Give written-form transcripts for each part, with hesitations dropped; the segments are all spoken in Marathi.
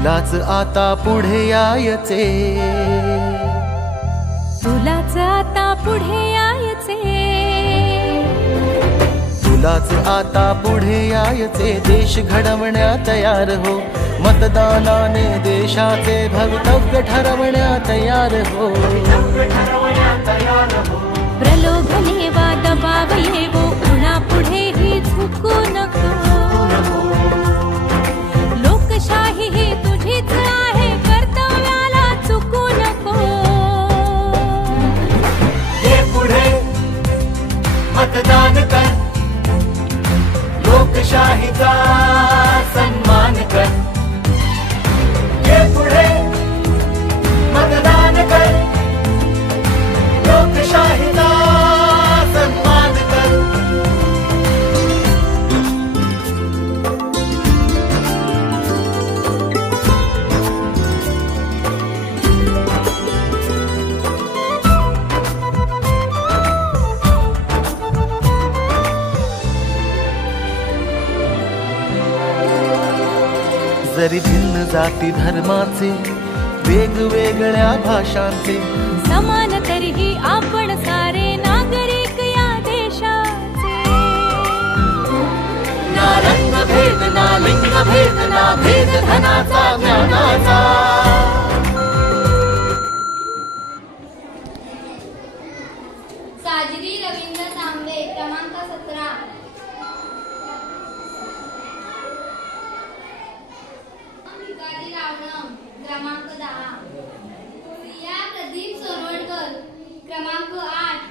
तुलाच आता पुढे यायचे, तुलाच आता पुढे यायचे, तुलाच आता पुढे यायचे। देश घडवण्या तयार हो, मतदानाने देशाचे भवितव्य ठरवण्या तयार हो। प्रलोभने वा दबाव येवो, उन्हा पुढे ही झुकू नको। लोकशाही ही तुझीच आहे, कर्तव्याला चुकू नको। ये पुढे मतदान कर, लोकशाहीचा सन्मान कर। ये पुढे मतदान कर, लोकशाहीचा सन्मान कर। जरी भिन्न जाती धर्माचे, वेगवेगळ्या भाषांचे, समान तरीही आपण सारे नागरिक या देशाचे। ना रंग भेद ना लिंग भेद ना भेद धनाचा ज्ञानाचा। साजरी रवींद्र तांबे क्रमांक 17। भिकारी रावणम क्रमांक 10। प्रिया प्रदीप सोरवडकर क्रमांक 8।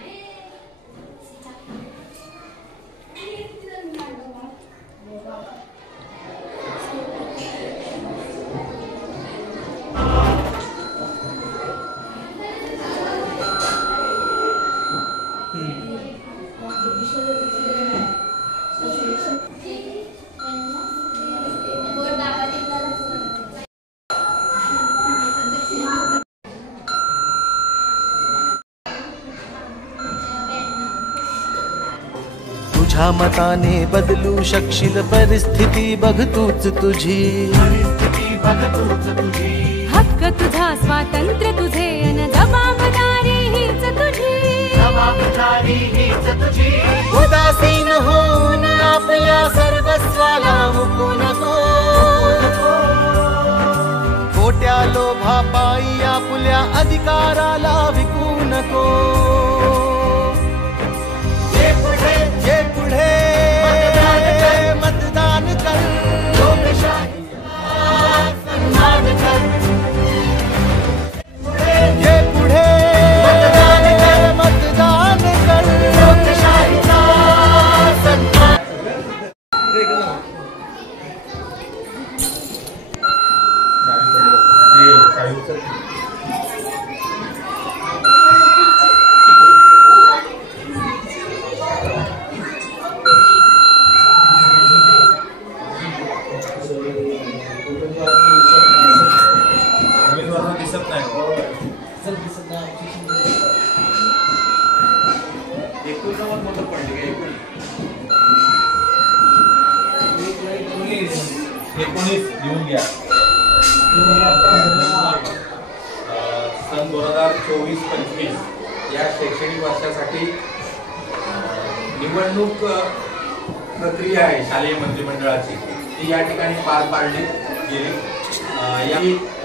तुझ्या मताने बदलू शकशील परिस्थिती, बघ तूच तुझी हक्क तुझा, स्वातंत्र्य तुझे, अन जबाबदारी हीच तुझी। उदासीन होऊन आपल्या सर्वस्वाला मुकू नको। खोट्या लोभापायी आपल्या अधिकाराला विकू नको। ये पुढे मतदान कर, लोकशाहीचा सन्मान कर। ये पुढे मतदान कर, लोकशाहीचा सन्मान। घेऊन घ्या। सन 2024-25 या शैक्षणिक वर्षासाठी निवडणूक प्रक्रिया आहे शालेय मंत्रिमंडळाची, ती या ठिकाणी पार पाडली गेली।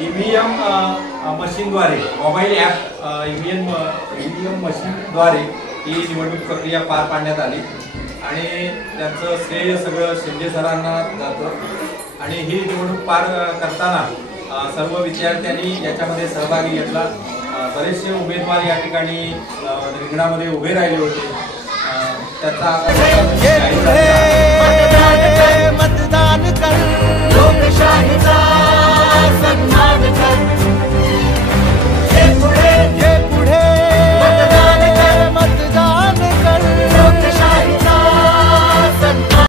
ईव्हीएम मशीनद्वारे, मोबाईल ॲप ईव्हीएम मशीनद्वारे ही निवडणूक प्रक्रिया पार पाडण्यात आली आणि त्याचं श्रेय सगळं शिंदे सरांना जातं। आणि ही निवडणूक पार करताना सर्व विद्यार्थ्यांनी याच्यामध्ये सहभागी घेतला। बरेचसे उमेदवार या ठिकाणी रिंगणामध्ये उभे राहिले होते। त्याचा